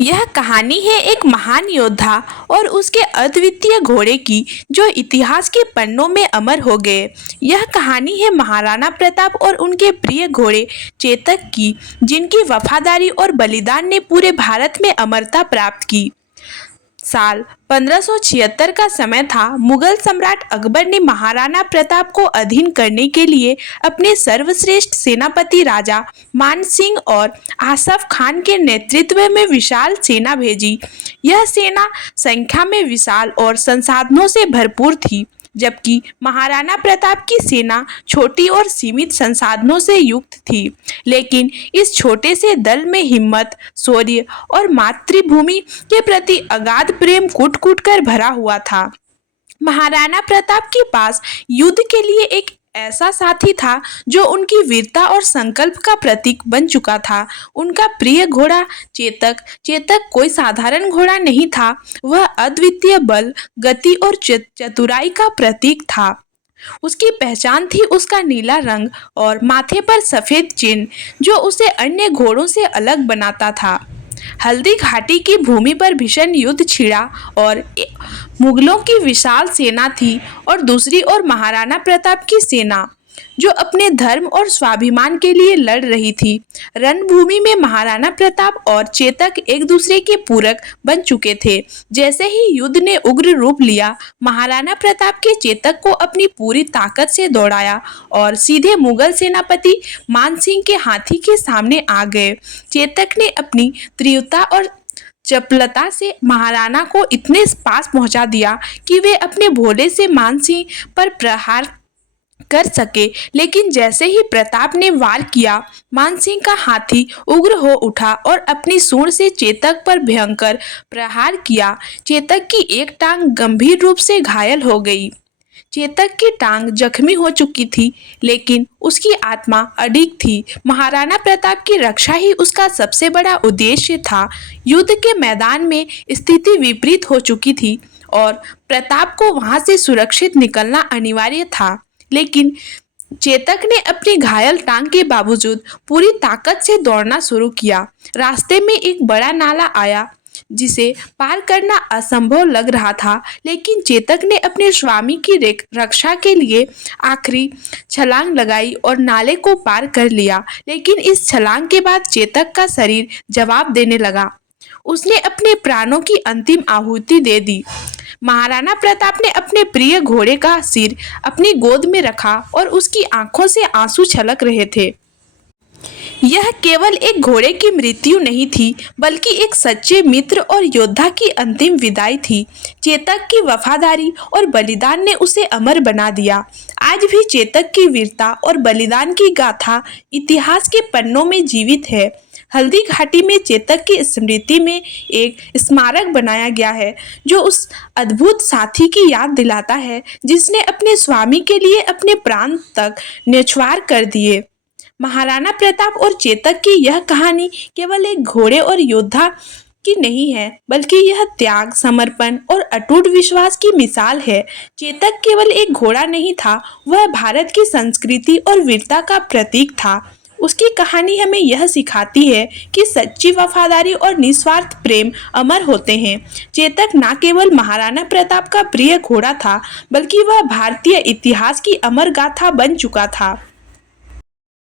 यह कहानी है एक महान योद्धा और उसके अद्वितीय घोड़े की जो इतिहास के पन्नों में अमर हो गए। यह कहानी है महाराणा प्रताप और उनके प्रिय घोड़े चेतक की, जिनकी वफादारी और बलिदान ने पूरे भारत में अमरता प्राप्त की। साल 1576 का समय था। मुगल सम्राट अकबर ने महाराणा प्रताप को अधीन करने के लिए अपने सर्वश्रेष्ठ सेनापति राजा मान सिंह और आसफ खान के नेतृत्व में विशाल सेना भेजी। यह सेना संख्या में विशाल और संसाधनों से भरपूर थी, जबकि महाराणा प्रताप की सेना छोटी और सीमित संसाधनों से युक्त थी। लेकिन इस छोटे से दल में हिम्मत, शौर्य और मातृभूमि के प्रति अगाध प्रेम कूट-कूट कर भरा हुआ था। महाराणा प्रताप के पास युद्ध के लिए एक ऐसा साथी था जो उनकी वीरता और संकल्प का प्रतीक बन चुका था। उनका प्रिय घोड़ा चेतक कोई साधारण घोड़ा नहीं था। वह अद्वितीय बल, गति और चतुराई का प्रतीक था। उसकी पहचान थी उसका नीला रंग और माथे पर सफेद चिन्ह, जो उसे अन्य घोड़ों से अलग बनाता था। हल्दी घाटी की भूमि पर भीषण युद्ध छिड़ा और मुगलों की विशाल सेना थी और दूसरी ओर महाराणा प्रताप की सेना, जो अपने धर्म और स्वाभिमान के लिए लड़ रही थी। रणभूमि में महाराणा प्रताप और चेतक एक दूसरे के पूरक बन चुके थे। जैसे ही युद्ध ने उग्र रूप लिया, महाराणा प्रताप के चेतक को अपनी पूरी ताकत से दौड़ाया और सीधे मुगल सेनापति मान सिंह के हाथी के सामने आ गए। चेतक ने अपनी तीव्रता और चपलता से महाराणा को इतने पास पहुंचा दिया कि वे अपने भोले से मान सिंह पर प्रहार कर सके। लेकिन जैसे ही प्रताप ने वार किया, मान सिंह का हाथी उग्र हो उठा और अपनी सूंड से चेतक पर भयंकर प्रहार किया। चेतक की एक टांग गंभीर रूप से घायल हो गई। चेतक की टांग जख्मी हो चुकी थी, लेकिन उसकी आत्मा अडिग थी। महाराणा प्रताप की रक्षा ही उसका सबसे बड़ा उद्देश्य था। युद्ध के मैदान में स्थिति विपरीत हो चुकी थी और प्रताप को वहां से सुरक्षित निकलना अनिवार्य था। लेकिन चेतक ने अपनी घायल टांग के बावजूद पूरी ताकत से दौड़ना शुरू किया। रास्ते में एक बड़ा नाला आया, जिसे पार करना असंभव लग रहा था, लेकिन चेतक ने अपने स्वामी की रक्षा के लिए आखिरी छलांग लगाई और नाले को पार कर लिया। लेकिन इस छलांग के बाद चेतक का शरीर जवाब देने लगा। उसने अपने प्राणों की अंतिम आहुति दे दी। महाराणा प्रताप ने अपने प्रिय घोड़े का सिर अपनी गोद में रखा और उसकी आंखों से आंसू छलक रहे थे। यह केवल एक घोड़े की मृत्यु नहीं थी, बल्कि एक सच्चे मित्र और योद्धा की अंतिम विदाई थी। चेतक की वफादारी और बलिदान ने उसे अमर बना दिया। आज भी चेतक की वीरता और बलिदान की गाथा इतिहास के पन्नों में जीवित है। हल्दी घाटी में चेतक की स्मृति में एक स्मारक बनाया गया है, जो उस अद्भुत साथी की याद दिलाता है जिसने अपने स्वामी के लिए अपने प्राण तक न्यौछावर कर दिए। महाराणा प्रताप और चेतक की यह कहानी केवल एक घोड़े और योद्धा की नहीं है, बल्कि यह त्याग, समर्पण और अटूट विश्वास की मिसाल है। चेतक केवल एक घोड़ा नहीं था, वह भारत की संस्कृति और वीरता का प्रतीक था। उसकी कहानी हमें यह सिखाती है कि सच्ची वफादारी और निस्वार्थ प्रेम अमर होते हैं। चेतक न केवल महाराणा प्रताप का प्रिय घोड़ा था, बल्कि वह भारतीय इतिहास की अमर गाथा बन चुका था।